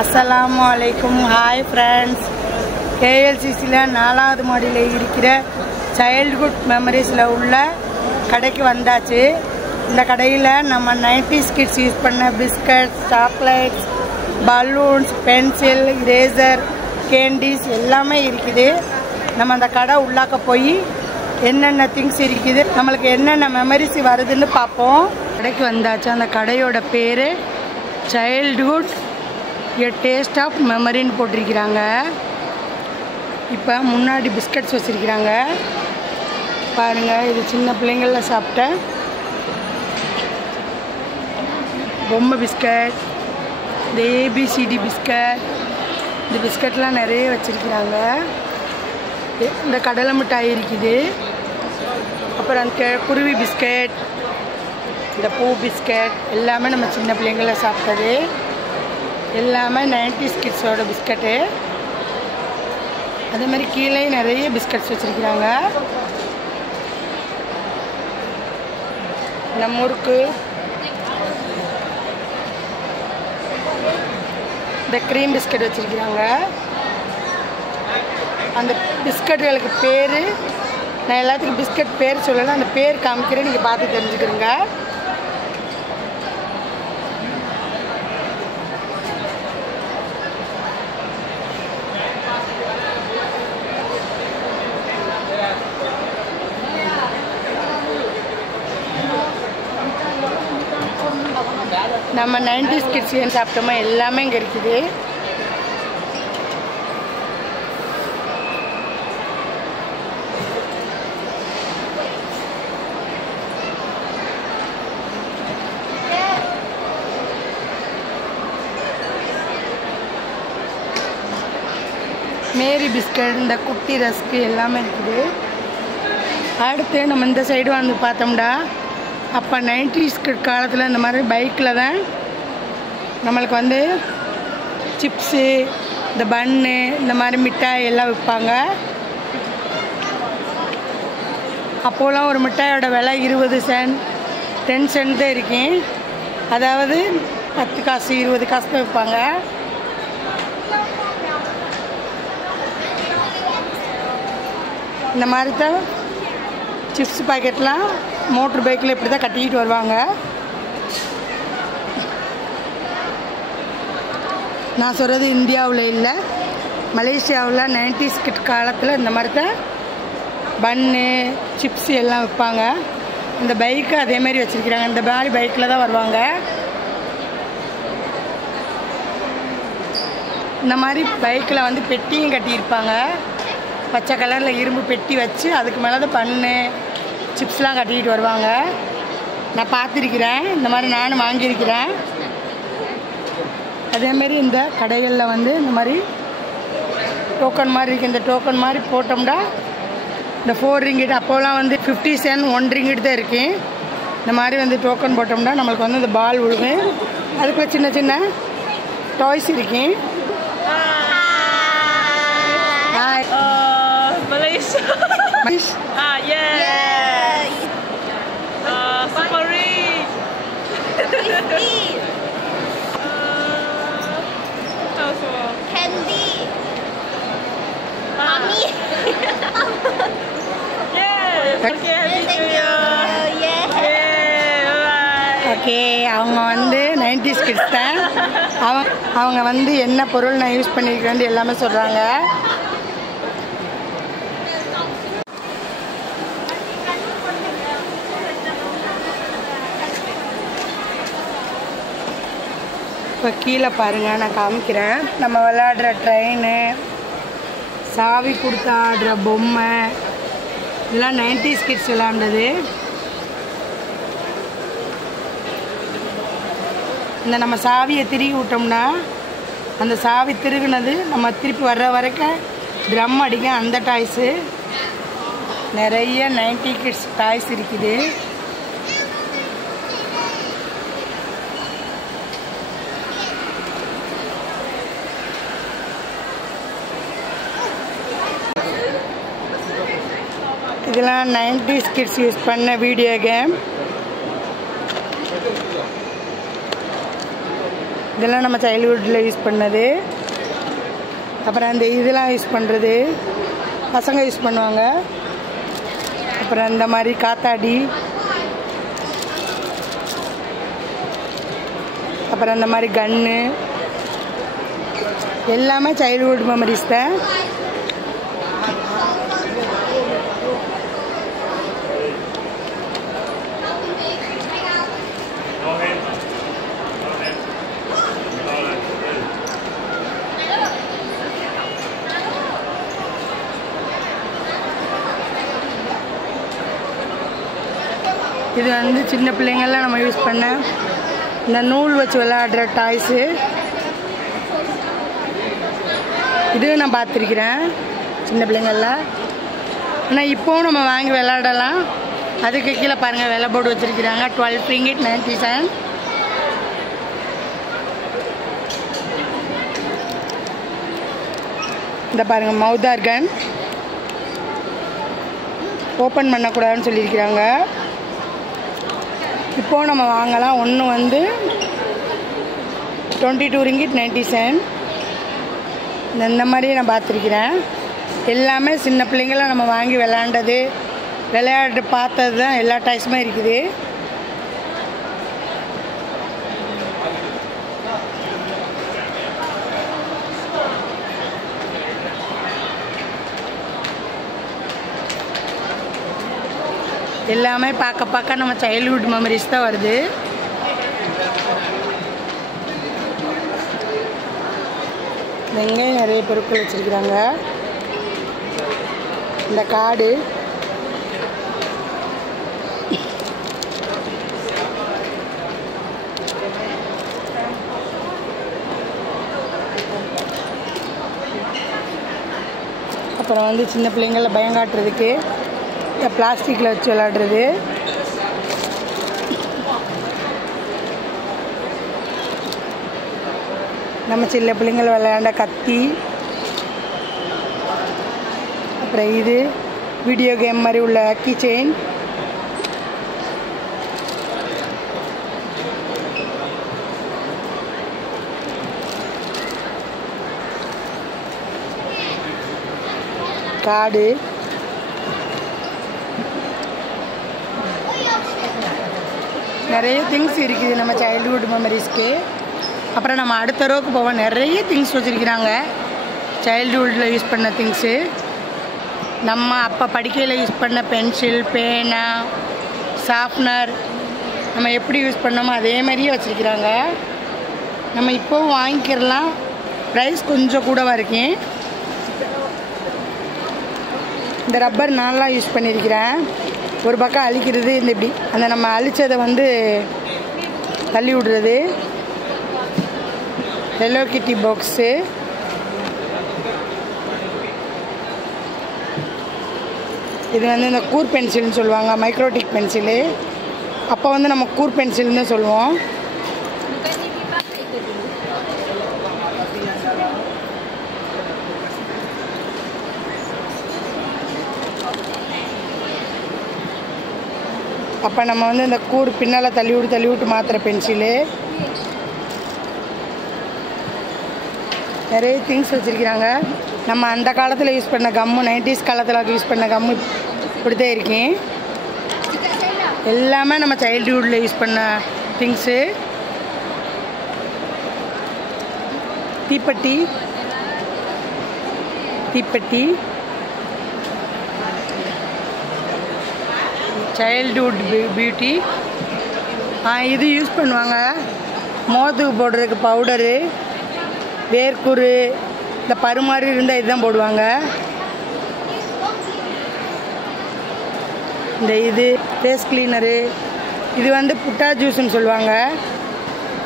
அஸ்ஸலாமு அலைக்கும். Hi friends, கேஎல்சிசியில் 4வது மாடியில் இருக்கிற சைல்ட்ஹுட் மெமரிஸில் உள்ள கடைக்கு வந்தாச்சு. இந்த கடையில் நம்ம 90s கிட்ஸ் யூஸ் பண்ண biscuits, chocolates, balloons, pencil, eraser, candies எல்லாமே இருக்குது. நம்ம அந்த கடை உள்ளாக்க போய் என்னென்ன திங்ஸ் இருக்குது, நம்மளுக்கு என்னென்ன மெமரிஸ் வருதுன்னு பார்ப்போம். கடைக்கு வந்தாச்சு. அந்த கடையோட பேர் சைல்ட்ஹுட் எ டேஸ்ட் ஆஃப் மெமரின்னு போட்டிருக்கிறாங்க. இப்போ முன்னாடி பிஸ்கட்ஸ் வச்சுருக்கிறாங்க பாருங்கள். இது சின்ன பிள்ளைங்களில் சாப்பிட்ட பொம்மை பிஸ்கட், இந்த ஏபிசிடி பிஸ்கட், இந்த பிஸ்கட்லாம் நிறைய வச்சுருக்கிறாங்க. இந்த கடலை மிட்டாய் இருக்குது. அப்புறம் அந்த குருவி பிஸ்கட், இந்த பூ பிஸ்கட் எல்லாமே நம்ம சின்ன பிள்ளைங்கள சாப்பிட்டது. எல்லாமே 90s கிட்ஸோட பிஸ்கட்டு. அதே மாதிரி கீழே நிறைய பிஸ்கட்ஸ் வச்சுருக்கிறாங்க. இந்த முறுக்கு, இந்த க்ரீம் பிஸ்கட் வச்சுருக்கிறாங்க. அந்த பிஸ்கட்டுகளுக்கு பேர் நான் எல்லாத்துக்கும் பிஸ்கட் பேர் சொல்லலை, அந்த பேர் காமிக்கிறேன், நீங்கள் பார்த்து தெரிஞ்சுக்கிறீங்க. நம்ம 90s கிட்ஸ் ஏன் சாப்பிட்டோமோ எல்லாமே இங்கே இருக்குது. மேரி பிஸ்கட், இந்த குட்டி ரஸ்க்கு எல்லாமே இருக்குது. அடுத்து நம்ம இந்த சைடு வந்து பார்த்தோம்னா, அப்போ 90s காலத்தில் இந்த மாதிரி பைக்கில் தான் நம்மளுக்கு வந்து சிப்ஸு, இந்த பன்னு, இந்த மாதிரி மிட்டாய் எல்லாம் விற்பாங்க. அப்போலாம் ஒரு மிட்டாயோட விலை 20 சென்ட் 10 சென்ட் தான் இருக்கும். அதாவது 10 காசு 20 காசு தான் விற்பாங்க. இந்த மாதிரி தான் சிப்ஸ் பாக்கெட்லாம் மோட்ரு பைக்கில் இப்படி தான் கட்டிக்கிட்டு வருவாங்க. நான் சொல்கிறது இந்தியாவில் இல்லை, மலேசியாவில் 90s கிட் காலத்தில் இந்த மாதிரி தான் பன்னு, சிப்ஸு எல்லாம் விற்பாங்க. இந்த பைக்கு அதேமாரி வச்சுருக்கிறாங்க. இந்த மாதிரி பைக்கில் தான் வருவாங்க. இந்த மாதிரி பைக்கில் வந்து பெட்டியும் கட்டியிருப்பாங்க. பச்சை கலரில் இரும்பு பெட்டி வச்சு அதுக்கு மேலே தான் பன்னு, சிப்ஸ்லாம் கட்டிக்கிட்டு வருவாங்க. நான் பார்த்துருக்கிறேன், இந்த மாதிரி நானும் வாங்கியிருக்கிறேன். அதேமாரி இந்த கடைகளில் வந்து இந்த மாதிரி டோக்கன் மாதிரி இருக்குது. இந்த டோக்கன் மாதிரி போட்டோம்னா இந்த 4 ரிங்கிட், அப்போலாம் வந்து 50 சென்ட் 1 ரிங்கிட் தான் இருக்கு. இந்த மாதிரி வந்து டோக்கன் போட்டோம்னா நம்மளுக்கு வந்து இந்த பால் விழுகு. அதுக்குள்ள சின்ன சின்ன டாய்ஸ் இருக்கு. Malaysia. Yeah. Super rich. Candy. Mommy. Yeah. Okay, happy New Year. Okay, அவங்க வந்து 90s கிட்ஸ் தான். அவங்க வந்து என்ன பொருள் நான் யூஸ் பண்ணியிருக்கிறேன் எல்லாமே சொல்கிறாங்க. இப்போ கீழே பாருங்கள், நான் காமிக்கிறேன். நம்ம விளையாடுற ட்ரெயினு, சாவி கொடுத்து ஆடுற பொம்மை, இதெல்லாம் 90s கிட்ஸ் விளையாண்டது. இந்த நம்ம சாவியை திருகி விட்டோம்னா அந்த சாவி திருகுனது நம்ம திருப்பி வர்ற வரைக்கும் ட்ரம் அடிக்கும். அந்த டாய்ஸு நிறைய 90 கிட்ஸ் டாய்ஸ் இருக்குது. இதெல்லாம் 90s கிட்ஸ் யூஸ் பண்ண வீடியோ கேம். இதெல்லாம் நம்ம சைல்ட்ஹுட்டில் யூஸ் பண்ணது. அப்புறம் அந்த இதெல்லாம் யூஸ் பண்ணுறது பசங்க யூஸ் பண்ணுவாங்க. அப்புறம் இந்த மாதிரி காத்தாடி, அப்புறம் அந்த மாதிரி கன்னு, எல்லாமே சைல்ட்ஹுட் மெமரிஸ் தான். இது வந்து சின்ன பிள்ளைங்கள்லாம் நம்ம யூஸ் பண்ண இந்த நூல் வச்சு விளையாடுற டாய்ஸு. இதுவும் நான் பார்த்துருக்கிறேன் சின்ன பிள்ளைங்களில். ஆனால் இப்போவும் நம்ம வாங்கி விளையாடலாம். அதுக்கு கீழே பாருங்கள் விலை போர்டு வச்சுருக்கிறாங்க. 12 ringgit 90 cents. இந்த பாருங்கள் மவுத் ஆர்கன் ஓப்பன் பண்ணக்கூடாதுன்னு சொல்லியிருக்கிறாங்க. இப்போது நம்ம வாங்கலாம். ஒன்று வந்து 22 ringgit 90 cents. இந்த மாதிரி நான் பார்த்துருக்கிறேன். எல்லாமே சின்ன பிள்ளைங்கள நம்ம வாங்கி விளையாண்டது, விளையாட்டு பார்த்தது தான் எல்லா டாய்ஸுமே இருக்குது. எல்லாமே பார்க்க பார்க்க நம்ம சைல்ட்ஹுட் மெமரிஸ் தான் வருது. எங்கேயும் நிறைய பொருட்கள் வச்சுருக்கிறாங்க. இந்த காடு, அப்புறம் வந்து சின்ன பிள்ளைங்கள பயம் காட்டுறதுக்கு பிளாஸ்டிக்கில் வச்சு விளையாடுறது. நம்ம சின்ன பிள்ளைங்கள் விளையாண்ட கத்தி, அப்புறம் இது வீடியோ கேம் மாதிரி உள்ள கீ செயின், காடு, நிறைய திங்ஸ் இருக்குது நம்ம சைல்ட்ஹுட் மெமரிஸ்க்கு. அப்புறம் நம்ம அடுத்த ரோவுக்கு போவோம். நிறைய திங்ஸ் வச்சுருக்கிறாங்க சைல்ட்ஹுட்டில் யூஸ் பண்ண திங்ஸு. நம்ம அப்போ படிக்கையில் யூஸ் பண்ண பென்சில், பேனா, ஷார்ப்னர் நம்ம எப்படி யூஸ் பண்ணோமோ அதே மாதிரியே வச்சுருக்கிறாங்க. நம்ம இப்போவும் வாங்கிக்கிறலாம். ப்ரைஸ் கொஞ்சம் கூடவா இருக்கேன். இந்த ரப்பர் நான்லாம் யூஸ் பண்ணியிருக்கிறேன். ஒரு பக்கம் அழிக்கிறது, இந்த இப்படி அந்த நம்ம அழிச்சதை வந்து தள்ளி விடுறது. ஹெலோ கிட்டி பாக்ஸு, இது வந்து இந்த கூர் பென்சில்னு சொல்லுவாங்க, மைக்ரோடிக் பென்சிலு. அப்போ வந்து நம்ம கூர் பென்சில்னு தான் சொல்லுவோம். அப்போ நம்ம வந்து இந்த கூர் பின்னால் தள்ளி விட்டு மாற்றுற பென்சிலு. நிறைய திங்ஸ் வச்சுருக்கிறாங்க. நம்ம அந்த காலத்தில் யூஸ் பண்ண கம்மு, 90s காலத்தில் யூஸ் பண்ண கம்மு இப்படிதான் இருக்கேன். எல்லாமே நம்ம சைல்ட்ஹுட்டில் யூஸ் பண்ண திங்ஸு. தீப்பெட்டி, சைல்ட்ஹுட் பியூட்டி. இது யூஸ் பண்ணுவாங்க முகத்துக்கு போடுறதுக்கு பவுடரு, வேர்க்குரு, இந்த பரு மாதிரி இருந்தால் இதுதான் போடுவாங்க. இந்த இது ஃபேஸ் கிளீனரு. இது வந்து புட்டா ஜூஸ்ன்னு சொல்லுவாங்க.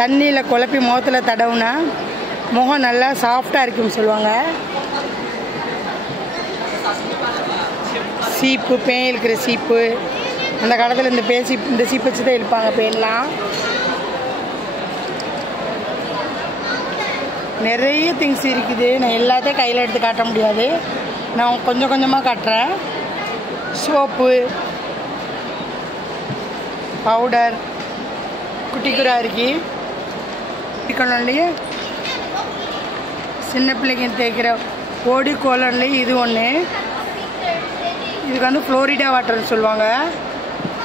தண்ணியில் குழப்பி முகத்தில் தடவுனா முகம் நல்லா சாஃப்டாக இருக்குன்னு சொல்லுவாங்க. சீப்பு, பேன் இருக்கிற சீப்பு. அந்த காலத்தில் இந்த சீப்பு வச்சு தான் இருப்பாங்க பேன்லாம். நிறைய திங்ஸ் இருக்குது. நான் எல்லாத்தையும் கையில் எடுத்து காட்ட முடியாது. நான் கொஞ்சம் கொஞ்சமாக காட்டுறேன். சோப்பு, பவுடர், குட்டி குரா இருக்கு. கோலன்லேயே சின்ன பிள்ளைங்க தேய்க்கிற ஓடி கோலன்லேயே இது ஒன்று. இதுக்கு வந்து ஃப்ளோரிடா வாட்டர்னு சொல்லுவாங்க,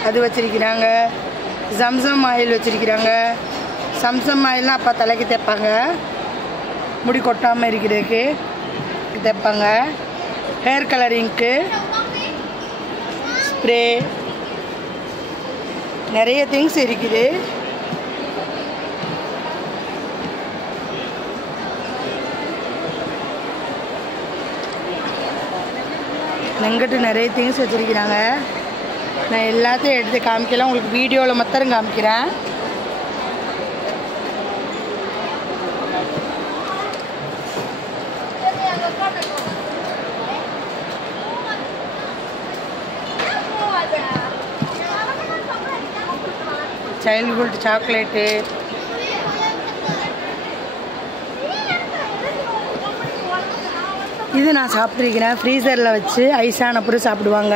அது வச்சுருக்கிறாங்க. ஜம்சம் ஆயில் வச்சுருக்கிறாங்க. சம்சம் ஆயில்னால் அப்பா தலைக்கு தேய்ப்பாங்க, முடி கொட்டாமல் இருக்கிறதுக்கு தேய்ப்பாங்க. ஹேர் கலரிங்க்கு ஸ்ப்ரே, நிறைய திங்ஸ் இருக்குது. எங்கிட்ட நிறைய திங்ஸ் வச்சுருக்கிறாங்க. நான் எல்லாத்தையும் எடுத்து காமிக்கலாம், உங்களுக்கு வீடியோவில் மாத்திரம் காமிக்கிறேன். சைல்ட்ஹுட் சாக்லேட்டு, இது நான் சாப்பிட்ருக்கிறேன். ஃப்ரீசரில் வச்சு ஐஸான அப்புறம் சாப்பிடுவாங்க.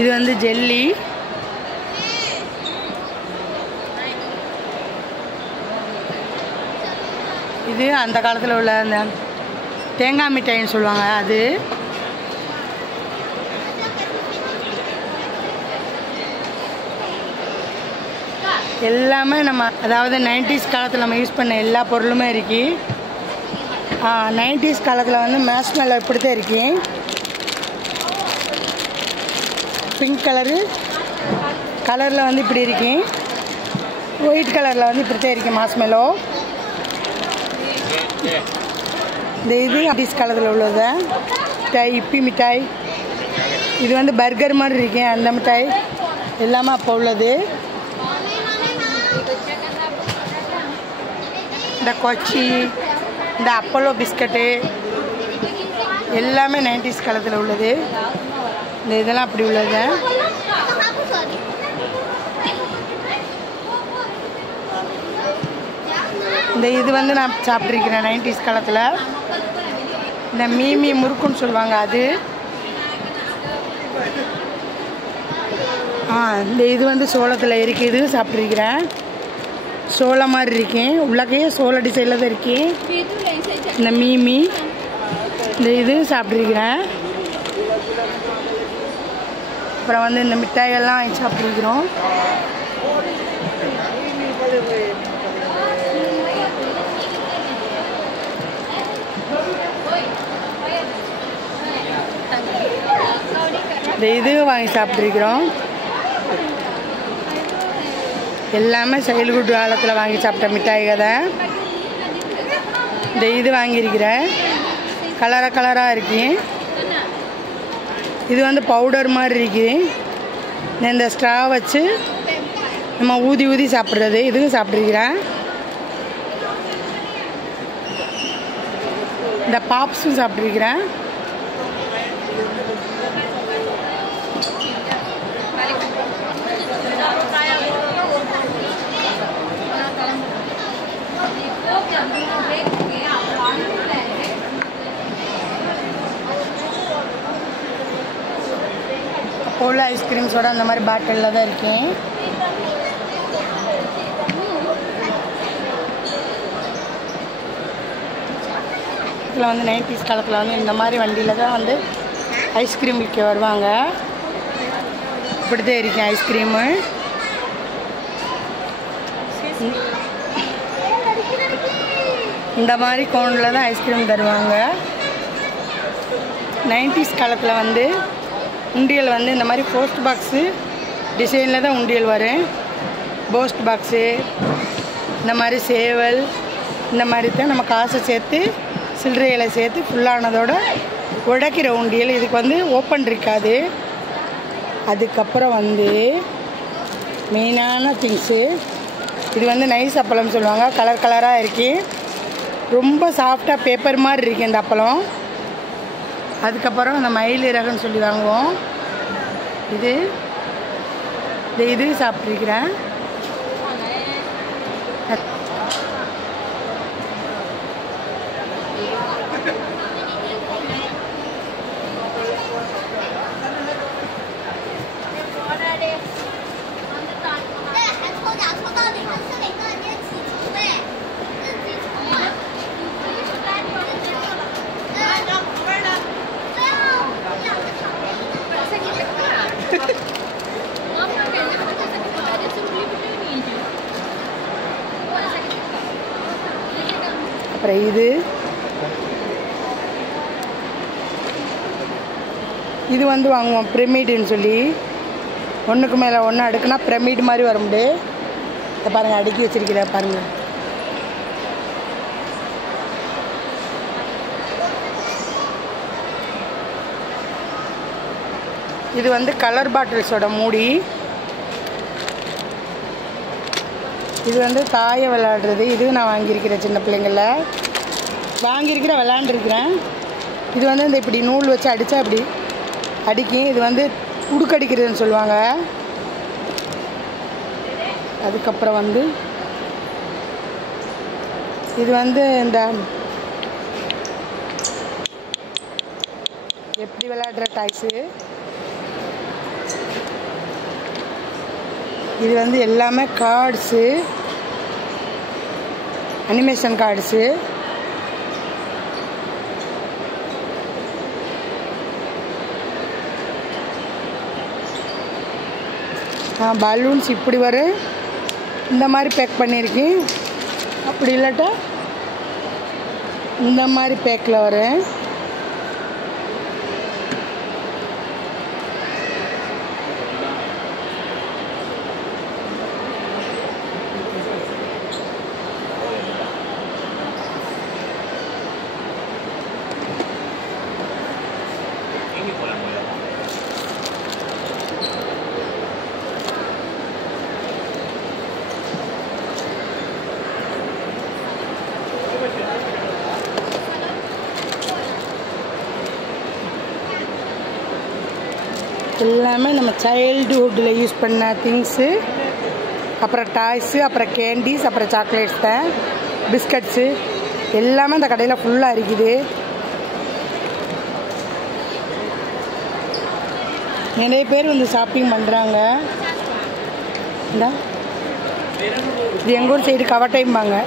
இது வந்து ஜெல்லி. இது அந்த காலத்தில் உள்ள அந்த தேங்காய் மிட்டாயின்னு சொல்லுவாங்க, அது. எல்லாமே நம்ம அதாவது 90s காலத்தில் நம்ம யூஸ் பண்ண எல்லா பொருளுமே இருக்கு. 90s காலத்தில் வந்து மேஷ்மெல்லோ இப்படி தான் இருக்கு. பிங்க் கலரில் வந்து இப்படி இருக்கு. ஒயிட் கலரில் வந்து இப்படி தான் இருக்கு மாஸ்மெல்லோ. இந்த இது 90s காலத்தில் உள்ளது மிட்டாய், இப்பி மிட்டாய். இது வந்து பர்கர் மாதிரி இருக்கு, அந்த மிட்டாய் எல்லாமே அப்போ உள்ளது. இந்த கொச்சி, இந்த அப்போலோ பிஸ்கட்டு எல்லாமே 90s காலத்தில் உள்ளது. இந்த இதெல்லாம் அப்படி உள்ளது. இந்த இது வந்து நான் சாப்பிட்ருக்கிறேன் 90s காலத்தில். இந்த மீமி முறுக்குன்னு சொல்லுவாங்க, அது. இந்த இது வந்து சோளத்தில் இருக்குது, இது சாப்பிட்ருக்கிறேன். சோளம் மாதிரி இருக்கேன், உள்ளக்கையே சோள டிசைனில் தான் இருக்கேன். இந்த மீமி, இந்த இது சாப்பிட்ருக்கிறேன். அப்புறம் வந்து இந்த மிட்டாயெல்லாம் சாப்பிட்ருக்கிறோம். இந்த இது வாங்கி சாப்பிட்ருக்கிறோம். எல்லாமே சைல்ட்ஹுட் காலத்தில் வாங்கி சாப்பிட்ட மிட்டாய்கள் தான். இந்த இது வாங்கியிருக்கிறேன், கலராக இருக்கு. இது வந்து பவுடர் மாதிரி இருக்குது. இந்த ஸ்ட்ரா வச்சு நம்ம ஊதி சாப்பிட்றது, இதுவும் சாப்பிட்ருக்கிறேன். இந்த பாப்ஸும் சாப்பிட்ருக்கிறேன். அப்போ உள்ள ஐஸ்கிரீம்ஸோட அந்த மாதிரி பாட்டிலில் தான் இருக்கேன். இதில் வந்து 90s காலத்தில் வந்து இந்த மாதிரி வண்டியில் தான் வந்து ஐஸ்கிரீம் விற்க வருவாங்க. இப்படி தான் இருக்கேன் ஐஸ்கிரீமு. இந்த மாதிரி கோனில் தான் ஐஸ்கிரீம் தருவாங்க. 90s காலத்தில் வந்து உண்டியல் வந்து இந்த மாதிரி போஸ்ட் பாக்ஸு டிசைனில் தான் உண்டியல் வரும். போஸ்ட் பாக்ஸு, இந்த மாதிரி சேவல், இந்த மாதிரி தான் நம்ம காசை சேர்த்து சில்லறைகளை சேர்த்து ஃபுல்லானதோட உடைக்கிற உண்டியல். இதுக்கு வந்து ஓப்பன் இருக்காது. அதுக்கப்புறம் வந்து மெயினான திங்ஸு, இது வந்து நைஸ் அப்பளம் சொல்லுவாங்க. கலராக இருக்கு, ரொம்ப சாஃப்டாக பேப்பர் மாதிரி இருக்குது இந்த அப்பளம். அதுக்கப்புறம் இந்த மயில் இறகுன்னு சொல்லி வாங்குவோம். இது சாப்பிட்ருக்கிறேன். அப்புறம் இது வந்து வாங்குவோம் பிரமிடுன்னு சொல்லி. ஒன்றுக்கு மேலே ஒன்று அடுக்குனா பிரமிடு மாதிரி வர முடியும். இதை பாருங்கள், அடுக்கி வச்சிருக்கிற பாருங்கள். இது வந்து கலர் பாட்டில்ஸோட மூடி. இது வந்து தாயை விளையாடுறது. இது நான் வாங்கியிருக்கிறேன், சின்ன பிள்ளைங்கள வாங்கியிருக்கிறேன், விளையாண்டுருக்கிறேன். இது வந்து இந்த இப்படி நூல் வச்சு அடித்தா அப்படி அடிக்கும். இது வந்து உடுக்கடிக்கிறதுன்னு சொல்லுவாங்க. அதுக்கப்புறம் வந்து இது வந்து இந்த எப்படி விளையாடுற டாய்ஸு. இது வந்து எல்லாமே கார்ட்ஸு, அனிமேஷன் கார்ட்ஸு. பலூன்ஸ் இப்படி வரும், இந்த மாதிரி பேக் பண்ணியிருக்கேன். அப்படி இல்லாட்டா இந்த மாதிரி பேக்கில் வரும். எல்லாமே நம்ம சைல்டுஹுட்டில் யூஸ் பண்ண திங்ஸு, அப்புறம் டாய்ஸு, அப்புறம் கேண்டீஸ், அப்புறம் சாக்லேட்ஸ் தான், பிஸ்கட்ஸு எல்லாமே இந்த கடையில் ஃபுல்லாக இருக்குது. நிறைய பேர் வந்து ஷாப்பிங் பண்ணுறாங்க. இது எங்கள் ஊர் சைடு கவட்டைம்பாங்க.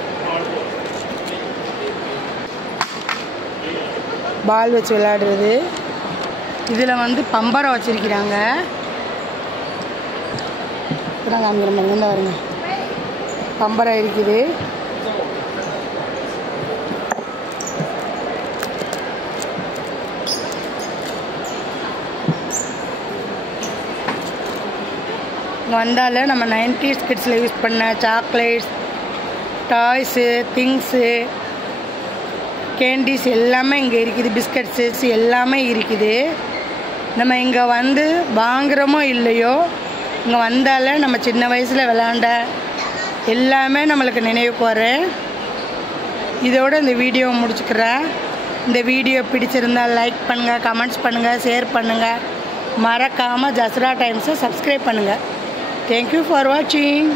பால் வச்சு விளையாடுறது. இதில் வந்து பம்பரம் வச்சுருக்கிறாங்க. இப்போதான் காமிக்கிற மாதிரி என்ன வருங்க, பம்பரம் இருக்குது. இங்கே வந்தால் நம்ம 90s கிட்ஸில் யூஸ் பண்ண சாக்லேட்ஸ், டாய்ஸு, திங்ஸு, கேண்டீஸ் எல்லாமே இங்கே இருக்குது. பிஸ்கட்ஸு எல்லாமே இருக்குது. நம்ம இங்கே வந்து வாங்குகிறோமோ இல்லையோ, இங்கே வந்தால் நம்ம சின்ன வயசில் விளாண்ட எல்லாமே நம்மளுக்கு நினைவுக்கு வரும். இதோடு இந்த வீடியோவை முடிச்சுக்கிறேன். இந்த வீடியோ பிடிச்சிருந்தால் லைக் பண்ணுங்கள், கமெண்ட்ஸ் பண்ணுங்கள், ஷேர் பண்ணுங்கள். மறக்காமல் ஜஸ்ரா டைம்ஸை சப்ஸ்கிரைப் பண்ணுங்கள். தேங்க்யூ ஃபார் வாட்சிங்.